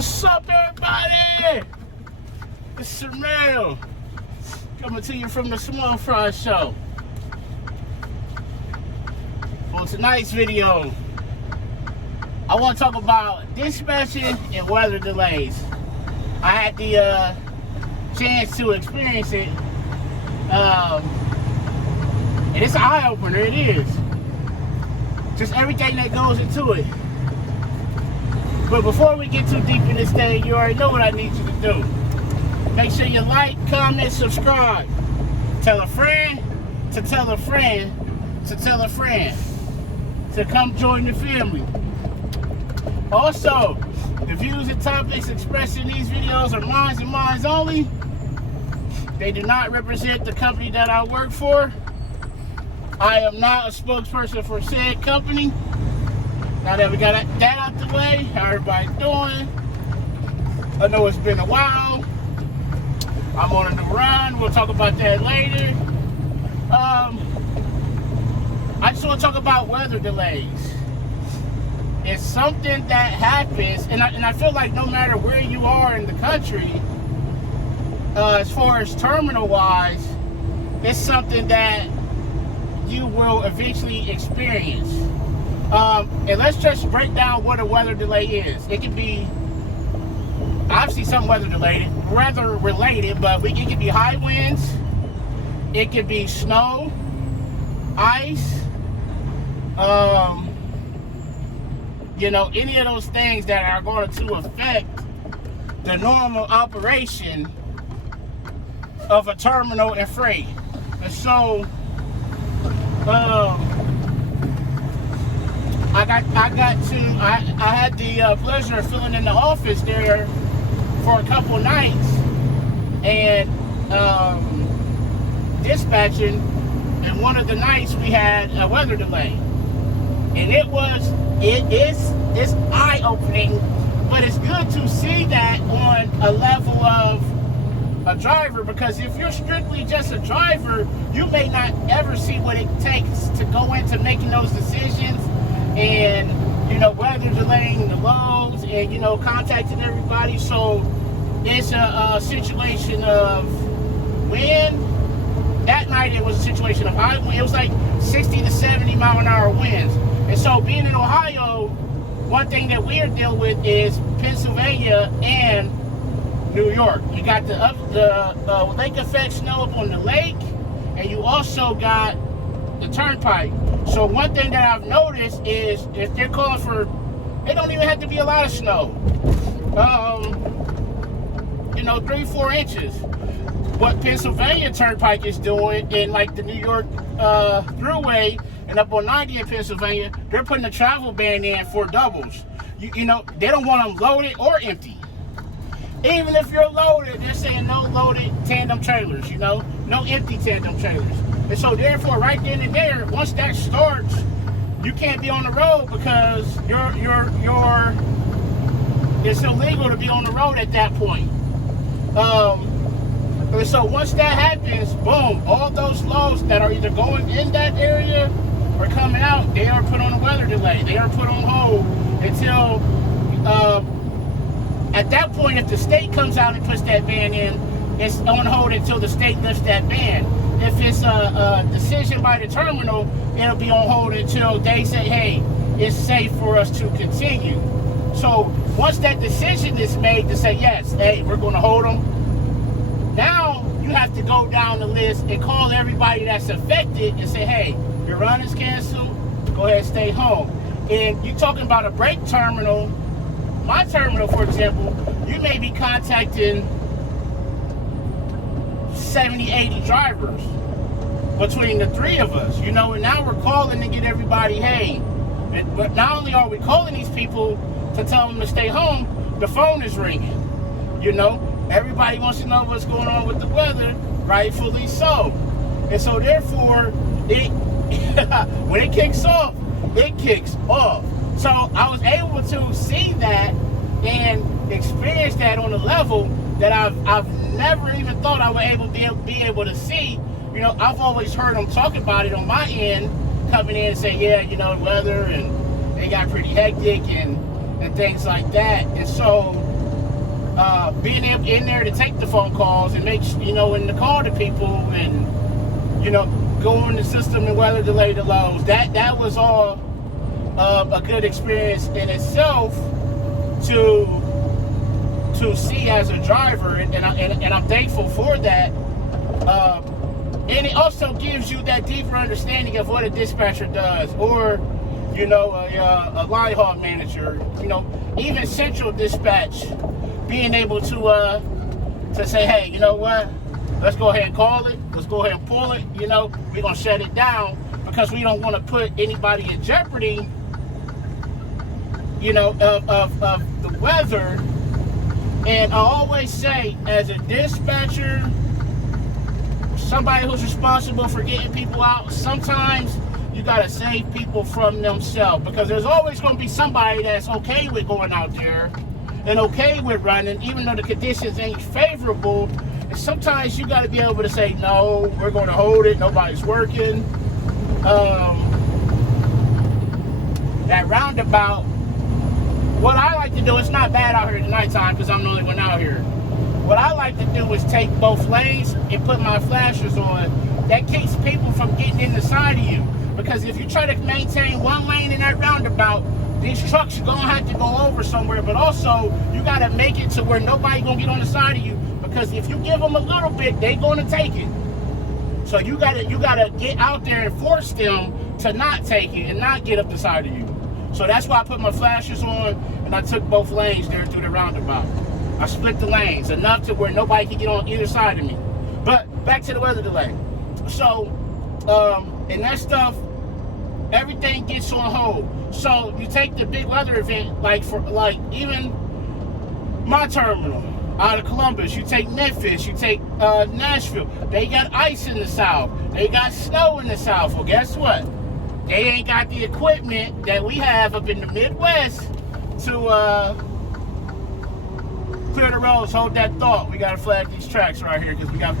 What's up, everybody? It's Surreal coming to you from the Small Fry Show. On tonight's video, I want to talk about dispatching and weather delays. I had the chance to experience it, and it's an eye-opener. It is. Just everything that goes into it. But before we get too deep in this thing, you already know what I need you to do. Make sure you like, comment, subscribe. Tell a friend to tell a friend to tell a friend to come join the family. Also, the views and topics expressed in these videos are mine and mine only. They do not represent the company that I work for. I am not a spokesperson for said company. Now that we got that out the way, how everybody doing? I know it's been a while. I'm on a new run. We'll talk about that later. I just want to talk about weather delays. It's something that happens, and I feel like no matter where you are in the country, as far as terminal-wise, it's something that you will eventually experience. And let's just break down what a weather delay is. It can be obviously some weather related, but it can be high winds, it can be snow, ice, any of those things that are going to affect the normal operation of a terminal and freight. And so, I had the pleasure of filling in the office there for a couple nights and dispatching, and one of the nights we had a weather delay, and it's eye-opening, but it's good to see that on a level of a driver, because if you're strictly just a driver, you may not ever see what it takes to go into making those decisions and weather delaying the loads and contacting everybody. So it's a situation of wind. That night it was a situation of high wind. It was like 60 to 70 mile an hour winds. And so being in Ohio, one thing that we're dealing with is Pennsylvania and New York. You got the lake effect snow up on the lake, and you also got the turnpike. So one thing that I've noticed is if they're calling for, it don't even have to be a lot of snow. 3-4 inches. What Pennsylvania Turnpike is doing in like the New York Thruway and up on 90 in Pennsylvania, they're putting a travel ban in for doubles. They don't want them loaded or empty. Even if you're loaded, they're saying no loaded tandem trailers, no empty tandem trailers. And so therefore, right then and there, once that starts, you can't be on the road because it's illegal to be on the road at that point. And so once that happens, boom, all those loads that are either going in that area or coming out, they are put on a weather delay. They are put on hold until, at that point, if the state comes out and puts that ban in, it's on hold until the state lifts that ban. If it's a decision by the terminal, it'll be on hold until they say, hey, it's safe for us to continue. So once that decision is made to say, yes, hey, we're going to hold them, now you have to go down the list and call everybody that's affected and say, hey, your run is canceled, go ahead and stay home. And you're talking about a break terminal. My terminal, for example, you may be contacting 70, 80 drivers between the three of us, and now we're calling to get everybody, hey, but not only are we calling these people to tell them to stay home, the phone is ringing. Everybody wants to know what's going on with the weather, rightfully so. And so therefore, when it kicks off, it kicks off. So I was able to see that and experience that on a level that I've never even thought I would be able to see. I've always heard them talk about it on my end, coming in and say, yeah, the weather, and they got pretty hectic and things like that. And so being in there to take the phone calls and make, and to call the people and, go in the system and weather delay the lows. That was all a good experience in itself to see as a driver, and I'm thankful for that. And it also gives you that deeper understanding of what a dispatcher does, or a line haul manager, even central dispatch, being able to say, hey, you know what? Let's go ahead and call it. Let's go ahead and pull it. We're gonna shut it down because we don't want to put anybody in jeopardy, of the weather. And I always say, as a dispatcher, somebody who's responsible for getting people out, sometimes you got to save people from themselves, because there's always going to be somebody that's okay with going out there and okay with running, even though the conditions ain't favorable. And sometimes you got to be able to say, no, we're going to hold it, nobody's working. That roundabout, what I like to do, it's not bad out here at nighttime because I'm the only one out here. What I like to do is take both lanes and put my flashers on. That keeps people from getting in the side of you. Because if you try to maintain one lane in that roundabout, these trucks are gonna have to go over somewhere. But also, you gotta make it to where nobody gonna get on the side of you. Because if you give them a little bit, they gonna take it. So you gotta get out there and force them to not take it and not get up the side of you. So that's why I put my flashers on and I took both lanes there through the roundabout. I split the lanes enough to where nobody can get on either side of me. But back to the weather delay. So, and that stuff, everything gets on hold. So you take the big weather event, even my terminal out of Columbus, you take Memphis, you take Nashville. They got ice in the south. They got snow in the south. Well, guess what? They ain't got the equipment that we have up in the Midwest to clear the roads. Hold that thought. We got to flag these tracks right here because we're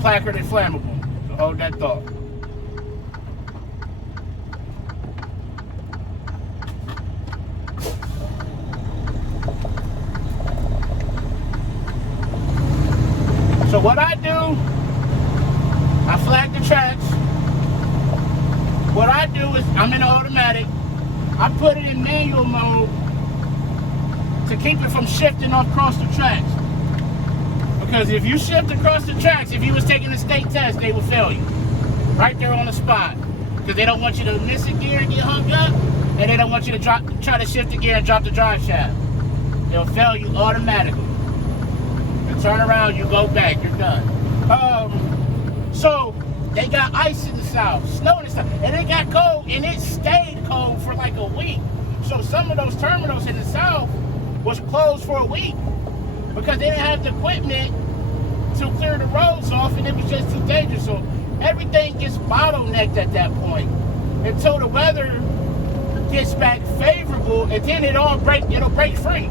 placarded flammable. So hold that thought. So what I do, I flag the tracks. What I do is, I'm in the automatic. I put it in manual mode to keep it from shifting across the tracks. Because if you shift across the tracks, if you was taking a state test, they will fail you. Right there on the spot. Because they don't want you to miss a gear and get hung up, and they don't want you to try to shift the gear and drop the drive shaft. They'll fail you automatically. You turn around, you go back, you're done. So they got ice in the south, snow in the south, and it got cold, and it stayed cold for like a week. So some of those terminals in the south was closed for a week because they didn't have the equipment to clear the roads off, and it was just too dangerous. So everything gets bottlenecked at that point until the weather gets back favorable, and then it'll break free.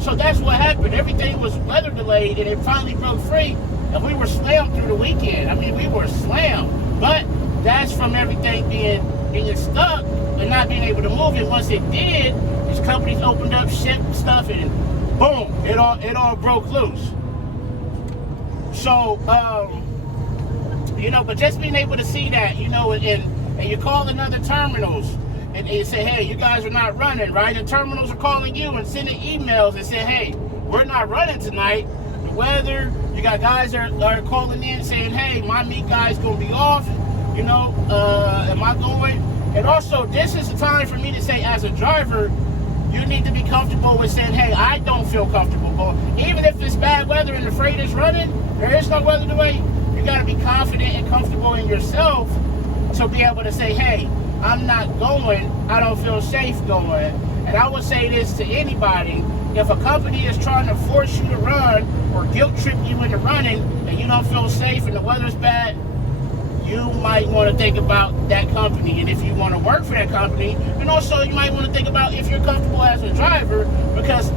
So that's what happened. Everything was weather delayed, and it finally broke free, and we were slammed through the weekend. I mean, we were slammed, but that's from everything being stuck and not being able to move. And once it did, these companies opened up, shipped stuff, and boom, it all broke loose. So, but just being able to see that, and you call in other terminals, and you say, hey, you guys are not running, right? And terminals are calling you and sending emails and saying, hey, we're not running tonight. The weather, you got guys that are calling in saying, hey, my meet guy's going to be off. Am I going? And also, this is the time for me to say, as a driver, you need to be comfortable with saying, hey, I don't feel comfortable going. Even if it's bad weather and the freight is running, there is no weather delay, you got to be confident and comfortable in yourself to be able to say, hey, I'm not going, I don't feel safe going. And I would say this to anybody: if a company is trying to force you to run or guilt trip you into running and you don't feel safe and the weather's bad, you might want to think about that company. And if you want to work for that company, and also you might want to think about if you're comfortable as a driver, because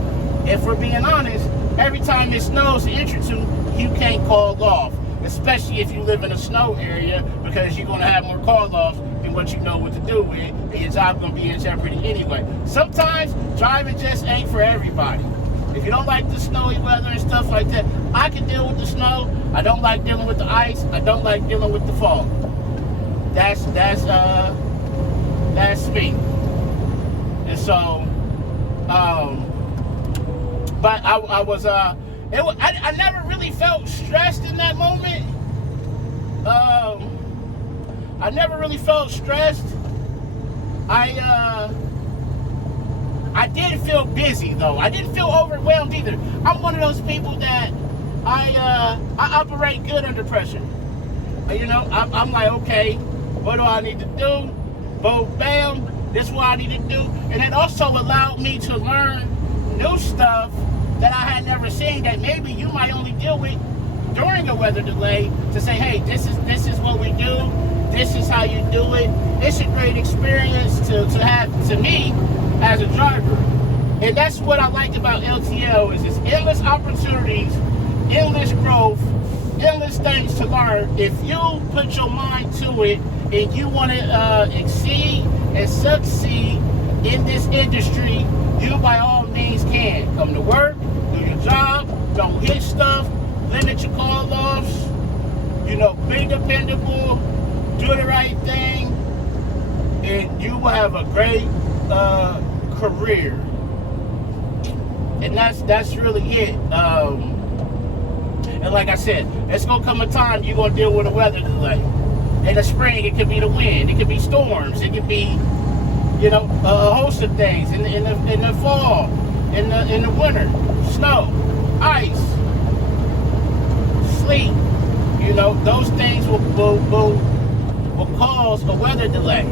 if we're being honest, every time it snows in Entry 2, you can't call off, especially if you live in a snow area, because you're going to have more call-offs than what you know what to do with, and your job's going to be in jeopardy anyway. Sometimes driving just ain't for everybody. If you don't like the snowy weather and stuff like that, I can deal with the snow. I don't like dealing with the ice. I don't like dealing with the fog. That's me. And so, but I never really felt stressed in that moment. I never really felt stressed. I did feel busy though. I didn't feel overwhelmed either. I'm one of those people that I operate good under pressure. You know, I'm like, okay, what do I need to do? Boom, bam, this is what I need to do. And it also allowed me to learn new stuff that I had never seen that maybe you might only deal with during a weather delay, to say, hey, this is what we do. This is how you do it. It's a great experience to have, to me, as a driver. And that's what I like about LTL, is it's endless opportunities, endless growth, endless things to learn. If you put your mind to it and you want to exceed and succeed in this industry, you by all means can. Come to work, do your job, don't hit stuff, limit your call-offs, you know, be dependable, do the right thing, and you will have a great career. And that's really it. And like I said, it's gonna come a time you're gonna deal with a weather delay. In the spring, it could be the wind, it could be storms, it could be, you know, a host of things. In the fall, in the winter, snow, ice, sleet. You know, those things will cause a weather delay.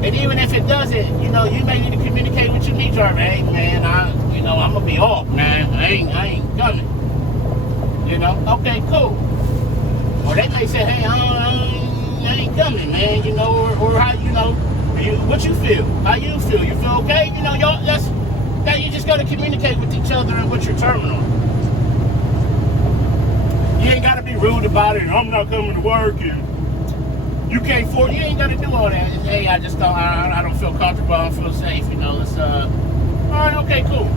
And even if it doesn't, you know, you may need to communicate with your meat driver. Hey, man, I'm gonna be off, man. I ain't coming. You know, okay, cool. Or they may say, hey, I ain't coming, man. You know, or how, you know, what you feel? How you feel? You feel okay? You know, y'all. That you just gotta communicate with each other and with your terminal. You ain't gotta be rude about it. I'm not coming to work, and you can't afford. You ain't gotta do all that. Hey, I just don't. I don't feel comfortable. I don't feel safe. You know, let's. All right, okay, cool.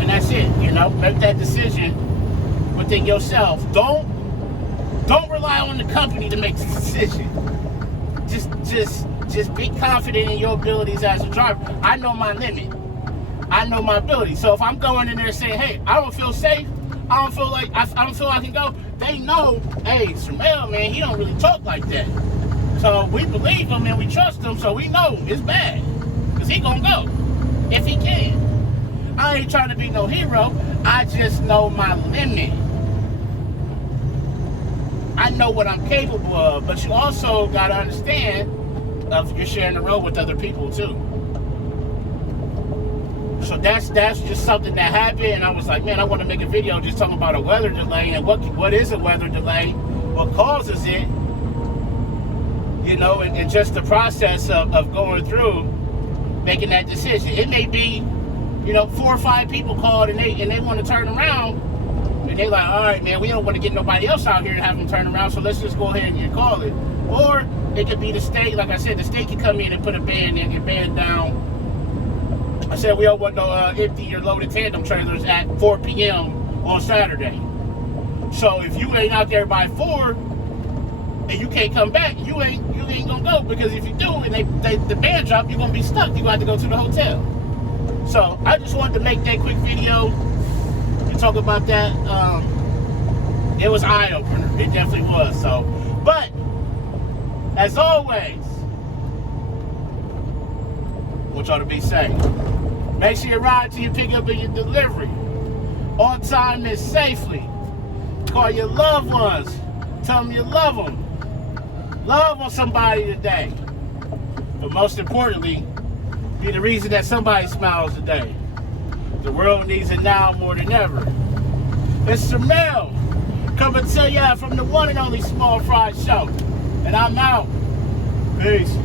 And that's it. You know, make that decision within yourself. Don't rely on the company to make the decision. Just be confident in your abilities as a driver. I know my limit. I know my ability. So if I'm going in there saying, hey, I don't feel safe, I don't feel like I can go, they know, hey, Shamel, man, he don't really talk like that. So we believe him and we trust him, so we know it's bad. Because he gonna go if he can. I ain't trying to be no hero. I just know my limit. I know what I'm capable of, but you also gotta understand you're sharing the road with other people too. So that's just something that happened, and I was like, man, I want to make a video just talking about a weather delay and what is a weather delay, what causes it, you know, and just the process of going through making that decision. It may be, you know, 4 or 5 people called and they want to turn around, and they like, all right, man, we don't want to get nobody else out here and have them turn around, so let's just go ahead and call it. Or it could be the state, like I said, the state can come in and put a ban in, and ban down. I said we don't want no empty or loaded tandem trailers at 4 p.m. on Saturday. So if you ain't out there by 4 and you can't come back, you ain't gonna go, because if you do and the ban drop, you're gonna be stuck. You got to go to the hotel. So I just wanted to make that quick video and talk about that. It was eye opener. It definitely was. So, but as always, I want y'all to be safe. Make sure you ride till you pick up in your delivery. On time and safely. Call your loved ones. Tell them you love them. Love on somebody today. But most importantly, be the reason that somebody smiles today. The world needs it now more than ever. It's Shamel. Come and tell y'all from the one and only Small Fry Show. And I'm out. Peace.